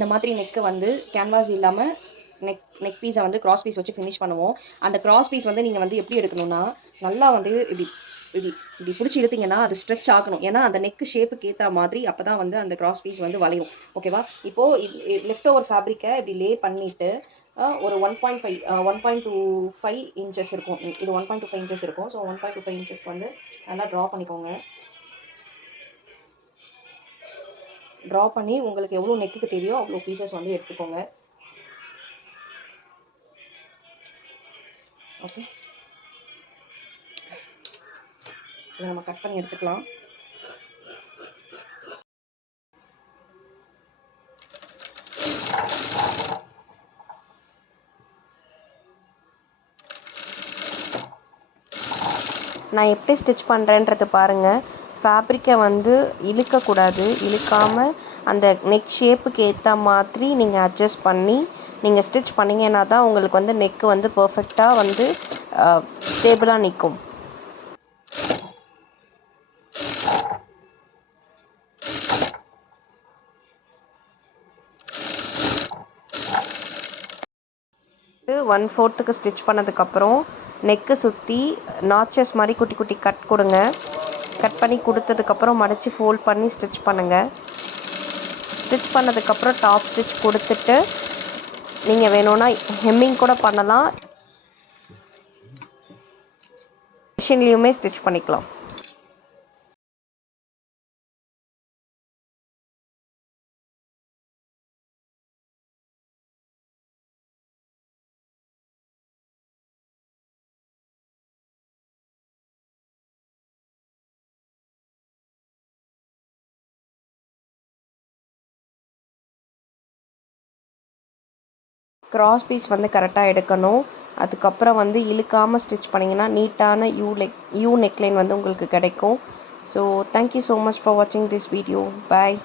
இந்த மாதிரி நெக்கு வந்து கேன்வாஸ் இல்லாமல் நெக் பீஸை வந்து கிராஸ் பீஸ் வச்சு ஃபினிஷ் பண்ணுவோம். அந்த கிராஸ் பீஸ் வந்து நீங்கள் வந்து எப்படி எடுக்கணும்னா, நல்லா வந்து இப்படி இப்படி இப்படி பிடிச்சி இழுத்தீங்கன்னா அது ஸ்ட்ரெச் ஆகணும். ஏன்னா அந்த நெக்கு ஷேப்புக்கு ஏற்ற மாதிரி அப்போ தான் வந்து அந்த கிராஸ் பீஸ் வந்து வளையும். ஓகேவா? இப்போது லெஃப்ட் ஓவர் ஃபேப்ரிக்கை இப்படி லே பண்ணிவிட்டு ஒரு 1.25 இன்ச்சஸ் இருக்கும். இது 1.25 இன்ச்சஸ் இருக்கும். ஸோ 1.25 இன்ச்சஸ்க்கு வந்து நல்லா ட்ரா பண்ணிக்கோங்க. ட்ரா பண்ணி உங்களுக்கு எவ்வளோ நெக்குக்கு தேவையோ அவ்வளோ பீசஸ் வந்து எடுத்துக்கோங்க. ஓகே, இதை நம்ம கட் பண்ணி எடுத்துக்கலாம். நான் எப்படி ஸ்டிச் பண்ணுறேன்றது பாருங்கள். ஃபேப்ரிக்கை வந்து இழுக்கக்கூடாது. இழுக்காமல் அந்த நெக் ஷேப்புக்கு ஏற்ற மாதிரி நீங்கள் அட்ஜஸ்ட் பண்ணி நீங்கள் ஸ்டிச் பண்ணிங்கன்னா தான் உங்களுக்கு வந்து நெக்கு வந்து பர்ஃபெக்டாக வந்து ஸ்டேபிளாக நிற்கும். இது 1/4 ஸ்டிச் பண்ணதுக்கப்புறம் நெக்கு சுற்றி நாச்சஸ் மாதிரி குட்டி குட்டி கட் கொடுங்க. கட் பண்ணி கொடுத்ததுக்கப்புறம் மடித்து ஃபோல்ட் பண்ணி ஸ்டிச் பண்ணுங்கள். ஸ்டிச் பண்ணதுக்கப்புறம் டாப் ஸ்டிச் கொடுத்துட்டு நீங்கள் வேணும்னா ஹெம்மிங் கூட பண்ணலாம். மிஷின்லேயுமே ஸ்டிச் பண்ணிக்கலாம். கிராஸ் பீஸ் வந்து கரெக்டாக எடுக்கணும். அதுக்கப்புறம் வந்து இழுக்காமல் ஸ்டிச் பண்ணிங்கன்னா நீட்டான யூ நெக்லைன் வந்து உங்களுக்கு கிடைக்கும். So thank you so much for வாட்சிங் திஸ் வீடியோ. பாய்.